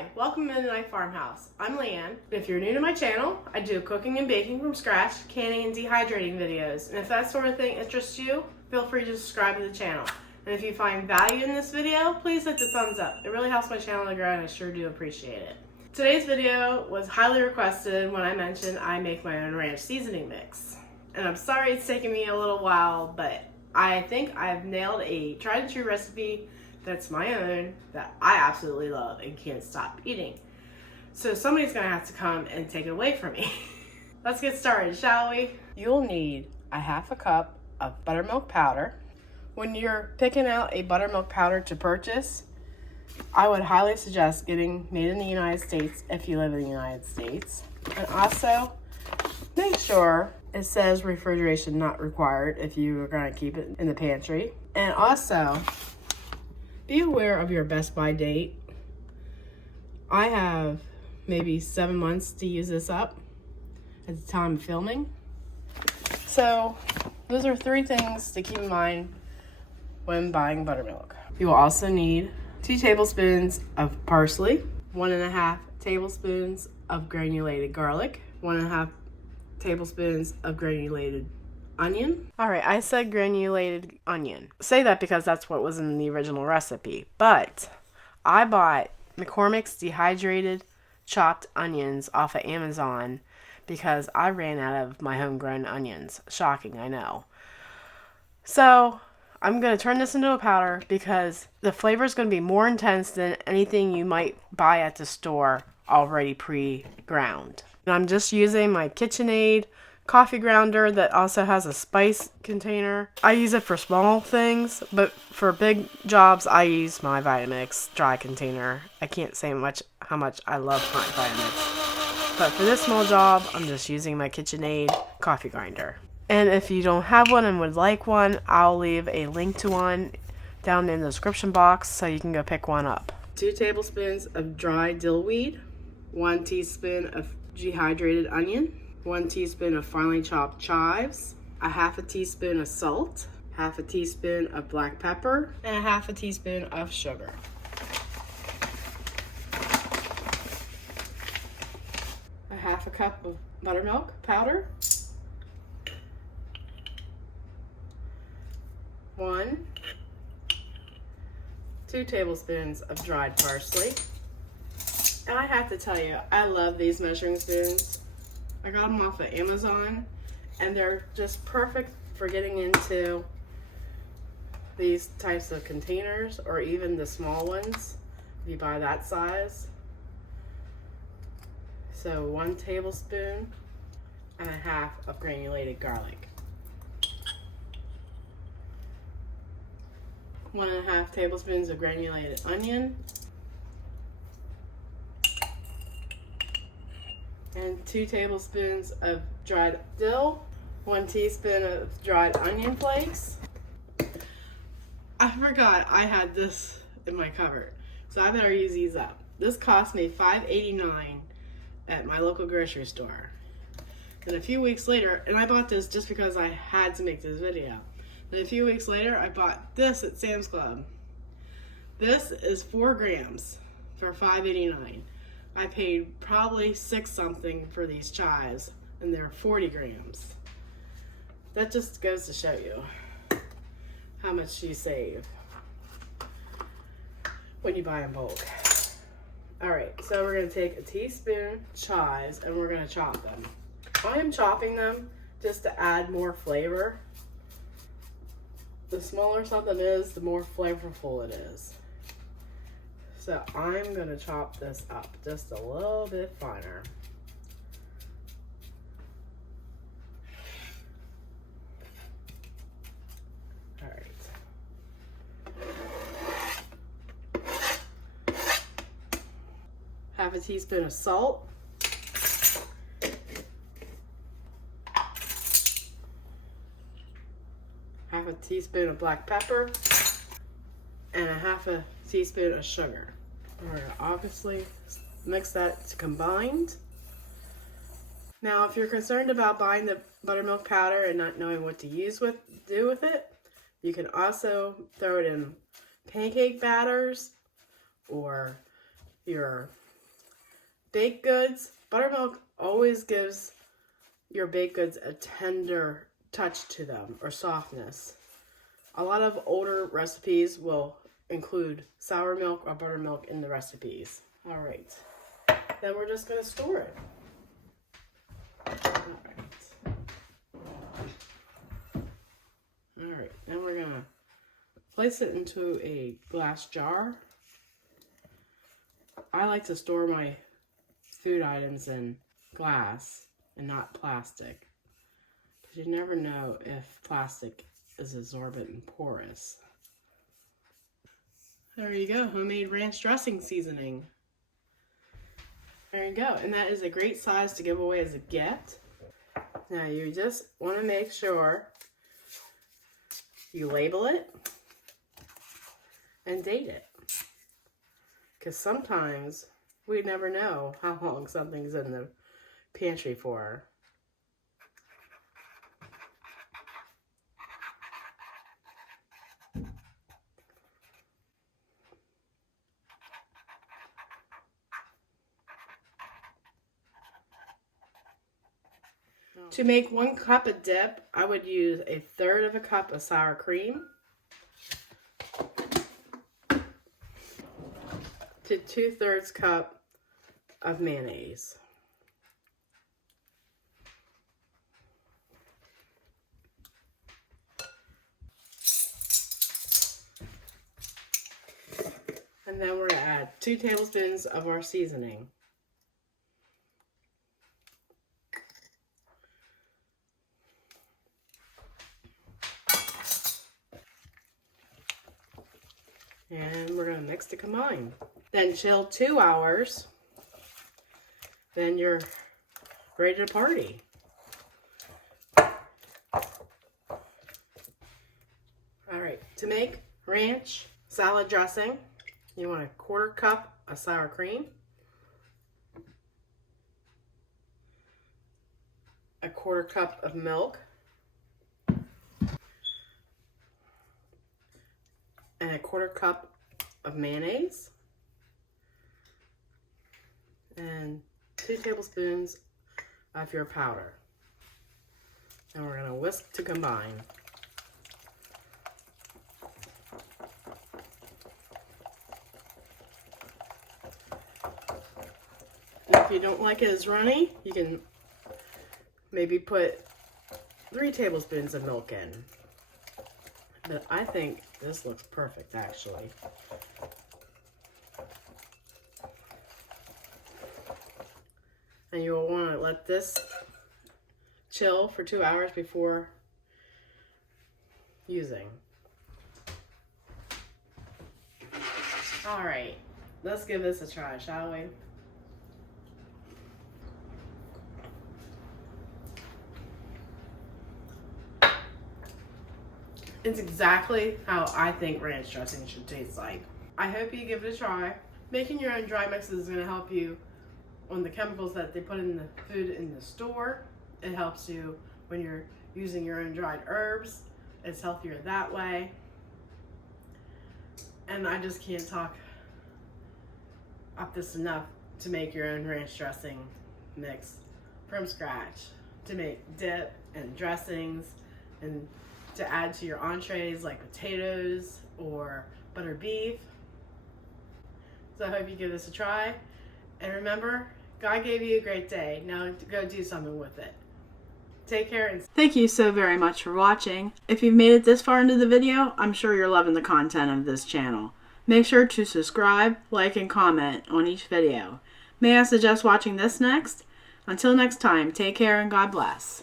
Hi, welcome to Midnight Farmhouse. I'm Leanne. If you're new to my channel, I do cooking and baking from scratch, canning and dehydrating videos. And if that sort of thing interests you, feel free to subscribe to the channel. And if you find value in this video, please hit the thumbs up. It really helps my channel to grow and I sure do appreciate it. Today's video was highly requested when I mentioned I make my own ranch seasoning mix. And I'm sorry it's taken me a little while, but I think I've nailed a tried and true recipe that's my own, that I absolutely love and can't stop eating. So somebody's gonna have to come and take it away from me. Let's get started, shall we? You'll need a half a cup of buttermilk powder. When you're picking out a buttermilk powder to purchase, I would highly suggest getting made in the United States if you live in the United States. And also, make sure it says refrigeration not required if you are gonna keep it in the pantry. And also, be aware of your best by date. I have maybe 7 months to use this up at the time of filming. So those are 3 things to keep in mind when buying buttermilk. You will also need 2 tablespoons of parsley, 1.5 tablespoons of granulated garlic, 1.5 tablespoons of granulated onion. All right, I said granulated onion. Say that because that's what was in the original recipe. But I bought McCormick's dehydrated chopped onions off of Amazon because I ran out of my homegrown onions. Shocking, I know. So I'm going to turn this into a powder because the flavor is going to be more intense than anything you might buy at the store already pre-ground. And I'm just using my KitchenAid coffee grounder that also has a spice container. I use it for small things, but for big jobs, I use my Vitamix dry container. I can't say how much I love my Vitamix. But for this small job, I'm just using my KitchenAid coffee grinder. And if you don't have one and would like one, I'll leave a link to one down in the description box so you can go pick one up. 2 tablespoons of dry dill weed, 1 teaspoon of dehydrated onion, 1 teaspoon of finely chopped chives, a half a teaspoon of salt, half a teaspoon of black pepper, and a half a teaspoon of sugar. A half a cup of buttermilk powder, 2 tablespoons of dried parsley. And I have to tell you, I love these measuring spoons. I got them off of Amazon, and they're just perfect for getting into these types of containers, or even the small ones, if you buy that size. So 1 tablespoon and a half of granulated garlic. 1.5 tablespoons of granulated onion. And 2 tablespoons of dried dill, 1 teaspoon of dried onion flakes. I forgot I had this in my cupboard, so I better use these up. This cost me $5.89 at my local grocery store. And a few weeks later, and I bought this just because I had to make this video. And a few weeks later, I bought this at Sam's Club. This is 4 grams for $5.89. I paid probably 6 something for these chives, and they're 40 grams. That just goes to show you how much you save when you buy in bulk. All right, so we're gonna take a teaspoon chives and we're gonna chop them. I am chopping them just to add more flavor. The smaller something is, the more flavorful it is. So I'm gonna chop this up just a little bit finer. All right. Half a teaspoon of salt. Half a teaspoon of black pepper. And a half a teaspoon of sugar. We're going to obviously mix that combined. Now, if you're concerned about buying the buttermilk powder and not knowing what to do with it, you can also throw it in pancake batters or your Baked goods, buttermilk always gives your baked goods a tender touch to them, or softness. A lot of older recipes will include sour milk or buttermilk in the recipes. All right, then we're just going to store it. All right, then we're going to place it into a glass jar. I like to store my food items in glass and not plastic, because you never know if plastic is absorbent and porous. There you go, homemade ranch dressing seasoning. There you go, and that is a great size to give away as a gift. Now you just want to make sure you label it and date it, because sometimes we never know how long something's in the pantry for. To make 1 cup of dip, I would use 1/3 of a cup of sour cream to 2/3 cup of mayonnaise. And then we're going to add 2 tablespoons of our seasoning. And we're going to mix to combine. Then chill 2 hours. Then you're ready to party. Alright, to make ranch salad dressing, you want 1/4 cup of sour cream, 1/4 cup of milk, and 1/4 cup of mayonnaise, and 2 tablespoons of your powder. And we're going to whisk to combine. And if you don't like it as runny, you can maybe put 3 tablespoons of milk in. But I think this looks perfect, actually. And you will want to let this chill for 2 hours before using. All right, let's give this a try, shall we? It's exactly how I think ranch dressing should taste like. I hope you give it a try. Making your own dry mixes is going to help you on the chemicals that they put in the food in the store. It helps you when you're using your own dried herbs. It's healthier that way. And I just can't talk up this enough to make your own ranch dressing mix from scratch. To make dip and dressings and to add to your entrees like potatoes or butter beef. So I hope you give this a try. And remember, God gave you a great day. Now go do something with it. Take care. And thank you so very much for watching. If you've made it this far into the video, I'm sure you're loving the content of this channel. Make sure to subscribe, like, and comment on each video. May I suggest watching this next? Until next time, take care and God bless.